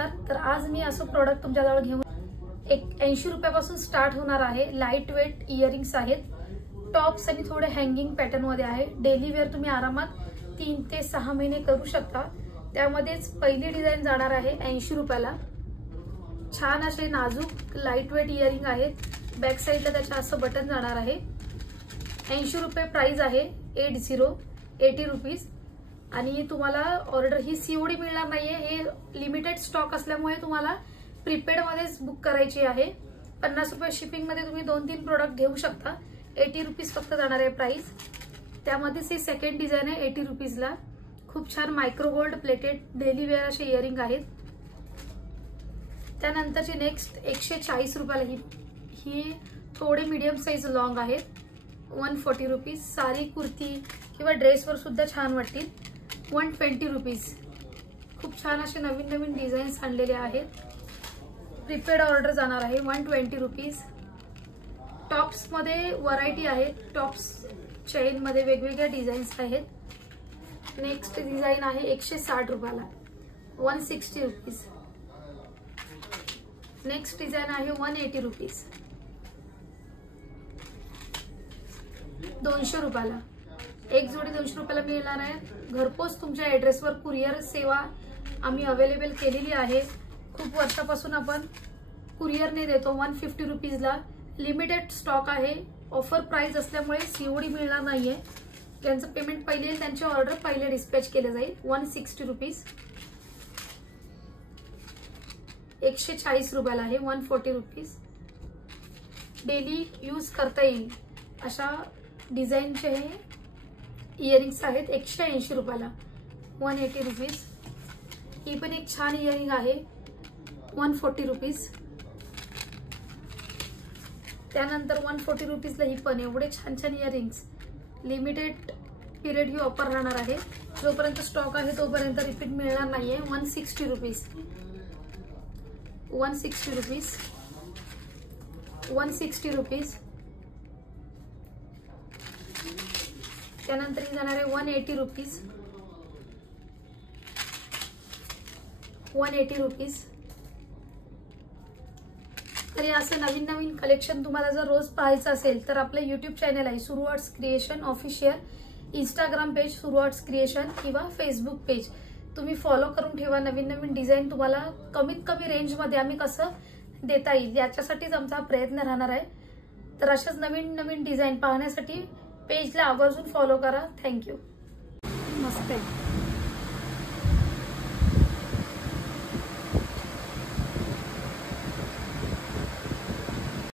नमस्कार. तर आज मी असं प्रोडक्ट तुमच्याजवळ घेऊन 80 रुपयापासून स्टार्ट होणार आहे. लाईट वेट इयरिंग्स आहेत. टॉप्स आणि थोडे हँगिंग पॅटर्न मध्ये आहे. डेली वेअर तुम्ही आरामात 3 ते 6 महिने करू शकता. त्यामध्येच पहिली डिझाइन जाणार आहे 80 रुपयाला. छान असे नाजूक लाईट वेट इयरिंग आहेत. बॅक साइडला त्याच्या असं बटन जाणार आहे. 80 रुपये प्राइस आहे. 80 रुपीज. आणि तुम्हाला ऑर्डर ही सीओडी मिळणार नाहीये. हे लिमिटेड स्टॉक असल्यामुळे तुम्हाला प्रीपेड मध्येच बुक करायची आहे. 50 रुपये शिपिंग मध्ये तुम्ही 2-3 प्रोडक्ट घेऊ शकता. 80 रुपीज फक्त जाणार आहे प्राइस. त्यामध्येच ही सेकंड डिझाइन आहे 80 रुपीजला. खूप छान micro gold plated daily wear असे इयरिंग आहेत. त्यानंतरची नेक्स्ट 140 रुपयाला ही थोडे मीडियम साइज लॉंग आहेत. 140 रुपीज. साडी कुर्ती किंवा ड्रेसवर सुद्धा छान वाटतील. 120 रुपीज. खूप छान असे नवीन नवीन डिझाईन्स आणलेले आहेत. प्रीपेड ऑर्डर जाणार आहे 120 रुपीज. टॉप्स मध्ये व्हरायटी आहे. टॉप्स चेन मध्ये वेगवेगळ्या डिझाईन्स आहेत. नेक्स्ट डिझाइन आहे 160 रुपयाला. 160 रुपीज. नेक्स्ट डिझाइन आहे 180 रुपीज. 200 रुपयाला. एक जोडी 200 रुपयाला मिळणार आहे. घरपोच तुमच्या ऍड्रेसवर कुरिअर सेवा आम्ही अवेलेबल केलेली आहे. खूप वर्षापासून आपण कुरिअरने देतो. 150 रुपीजला. लिमिटेड स्टॉक आहे. ऑफर प्राइस असल्यामुळे सीओडी मिळणार नाहीये. ज्यांचं पेमेंट पहिले येईल त्यांची ऑर्डर पहिले डिस्पॅच केले जाईल. 160 रुपीज. 140 रुपयाला आहे. 140 रुपीज. डेली यूज करता येईल अशा डिझाईनचे हे इयरिंग्स आहेत. 180 रुपयाला. 180 रुपीज. ही पण एक छान इयरिंग आहे. 140 रुपीज. त्यानंतर 140 रुपीजला ही पण एवढे छान छान इयरिंग्स. लिमिटेड पिरियड ही ऑफर राहणार आहे. जोपर्यंत स्टॉक आहे तोपर्यंत रिपीट मिळणार नाहीये. 160 रुपीज. 160 रुपीज. 160 रुपीज. त्यानंतर जाणार आहे 180 रुपीज. 180 रुपीज. तर असं नवीन नवीन कलेक्शन तुम्हाला जर रोज पाहायचं असेल तर आपलं YouTube चॅनल आहे सुरू arts creation official. Instagram page सुरू आर्ट्स क्रिएशन किंवा फेसबुक पेज तुम्ही फॉलो करून ठेवा. नवीन नवीन डिझाईन तुम्हाला कमीत कमी रेंजमध्ये आम्ही कसं देता येईल याच्यासाठीच आमचा प्रयत्न राहणार आहे. तर अशाच नवीन नवीन डिझाईन पाहण्यासाठी पेजला आवर्जून फॉलो करा. थँक्यू. मस्त आहे.